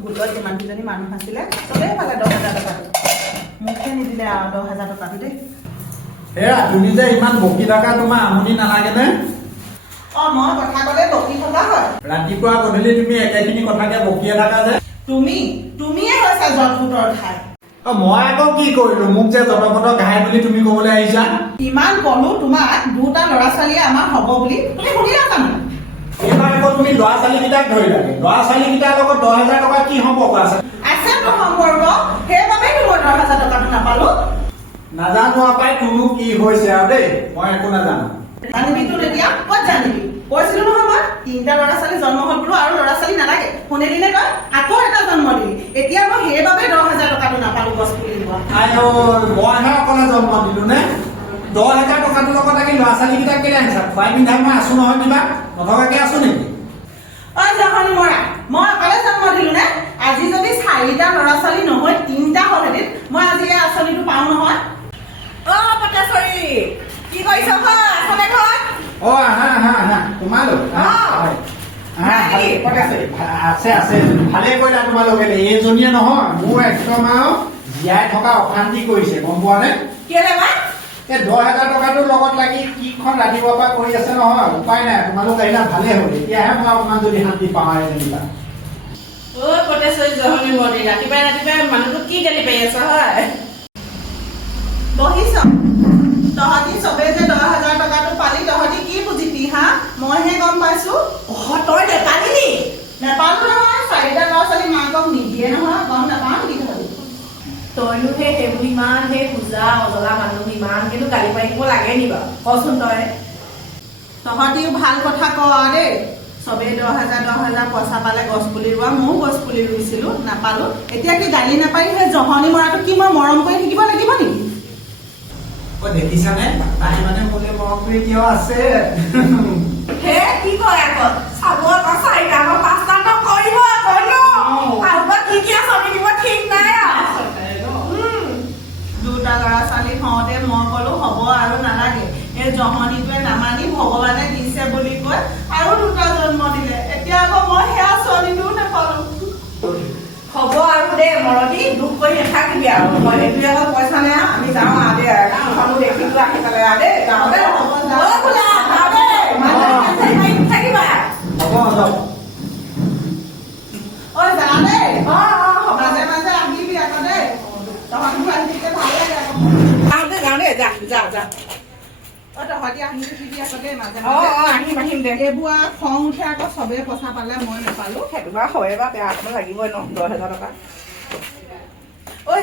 গোটত যিমানকেইজনী মানুহ আছিলে চবেই পালে 10,000 টকাটো। মোকহে নিদিলে আৰু 10,000 টকাটো দেই। এয়া তুমি যে ইমান বকি থকা তোমাৰ আমনি নালাগেনে? মই কথা ক'লে বকি থকা হয়। ৰাতিপুৱা গধূলি তুমি একেখিনি কথাকে বকিয়ে থাকা যে। তুমিয়ে কৈছা জটফুটৰ ঠাই। মই আকৌ কি কৰিলো? মোক যে জটফুটৰ ঘাই বুলি তুমি ক'বলৈ আহিছা? ইমান ক'লো তোমাক দুটা ল'ৰা ছোৱালীয়ে আমাৰ হ'ব বুলি, তুমি শুনি আছা মানে? এইবাৰ আকৌ তুমি ল'ৰা ছোৱালীকেইটাক ধৰিলাগে। ল'ৰা ছোৱালীকেইটাৰ লগত 10,000 টকা কি সম্পৰ্ক আছে? আছেতো সম্পৰ্ক, সেইবাবেতো মই 10,000 টকাটো নাপালো। নাজানো পাই তোৰনো কি হৈছে আৰু দেই, মই একো নাজানো। জানিবি তোৰ এতিয়া ক'ত জানিবি? কৈছিলো নহয় মই 3টা ল'ৰা ছোৱালী জন্ম হ'ল বোলো আৰু ল'ৰা ছোৱালী নালাগে। শুনিলি নে তই? আকৌ এটা জন্ম দিলি। এতিয়া মই সেইবাবে 10,000 টকাটো নাপালো গছ পুলি লোৱা। মইহে অকলে জন্ম দিলো নে? 10,000 টকাটোৰ লগত লাগি ল'ৰা ছোৱালীকেইটাক কেলে আনিছা? খুৱাই পিন্ধাই মই আছো নহয় কিবা, নথকাকে আছো নেকি? জহনী মৰা, মই অকলে জন্ম দিলো নে? আজি যদি 4টা ল'ৰা ছোৱালী নহয় 3টা হ'লহেঁতেন মই আজি এই আঁচনিটো পাওঁ নহয়। পটেশ্বৰী কি কৰিছ আঁচনি ঘৰত? আহা তোমালোক আছে ভালেই কৰিলা তোমালোকে। এইজনীয়ে নহয় মোৰ একদম আৰু জীয়াই থকা অশান্তি কৰিছে, গম পোৱা নে? কেলে বা? এই 10,000 টকাটোৰ লগত লাগি কিখন ৰাতিপুৱাৰ পৰা কৰি আছে নহয়, উপায় নাই। তোমালোক আহিলা ভালেই হ'ল, এতিয়াহে মই অকণমান যদি শান্তি পাওঁ যেনিবা। পটেশ্বৰী জহনী মৰি ৰাতিপুৱাই মানুহটো কি গালি পাৰি আছ হয়? বহিছ তহঁতি চবে যে 10,000 টকাটো পালি, তহঁতি কি বুজিবি হা? মইহে গম পাইছো। তই নেপালি নি? নেপালো নহয়, 4টা ল'ৰা ছোৱালী মাকক নিদিয়ে নহয়, গম নাপাওঁ নেকি তহঁতি? তইনো সেইবোৰ ইমান পূজা অজলা মানুহ ইমান কিন্তু গালি পাৰি দিব লাগে নি বাৰু? কচোন তই। তহঁতিও ভাল কথা কওঁ আৰু দেই। চবেই 10,000 পইচা পালে গছ পুলি ৰোৱা, ময়ো গছ পুলি ৰুইছিলো, নাপালো। এতিয়া কি গালি নাপাৰি সেই জহনী মৰাটো কি মই মৰম কৰি থাকিব লাগিব নেকি? দেখিছানে তাই মানে মোলে মৰম কৰি এতিয়াও আছে। কি কয় আকৌ চাব আকৌ 4টা 5টা নকৰিব আকৌ ন আৰু কি আঁচনি দিব ঠিক নাই আৰু। 2টা ল'ৰা ছোৱালী হওঁতে মই ক'লো হ'ব আৰু নালাগে। এই জহনীটোৱে নামানি ভগৱানে দিছে বুলি কৈ আৰু 2টা জন্ম দিলে। এতিয়া আকৌ মই সেই আঁচনিটোও নাপালো। হ'ব আৰু দেই মৰতি দুখ কৰি নাথাকিবি আৰু। মই সেইটোৱে আকৌ পইচা নাই আমি যাওঁ আৰু দেই আৰু দেখিলো আহি পেলাই আৰু দেই গাঁৱতে থাকিবা। হ'ব যা দেই। মাজে মাজে আহিবি আকৌ দেই। তহঁতিও আহি থাকিলে ভাল লাগে আকৌ। যাওঁ দেই যা তহঁতি আহি থাকিবি আকৌ দেই মাজে আহিম দে। এইবোৰ আৰু খং উঠে আকৌ চবেই পইচা পালে মই নাপালো। সেইটো বাৰু হয় বা বেয়া অকণমান লাগিবই ন 10,000 টকা।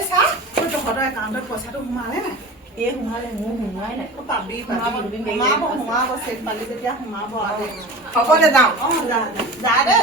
চা তহঁতৰ একাউণ্টত পইচাটো সোমালে নাই? সোমালে মোৰ সোমোৱাই নাই। পাবি সোমাব চেক পালি যেতিয়া সোমাব আৰু। হ'ব দে যাওঁ। যা দে।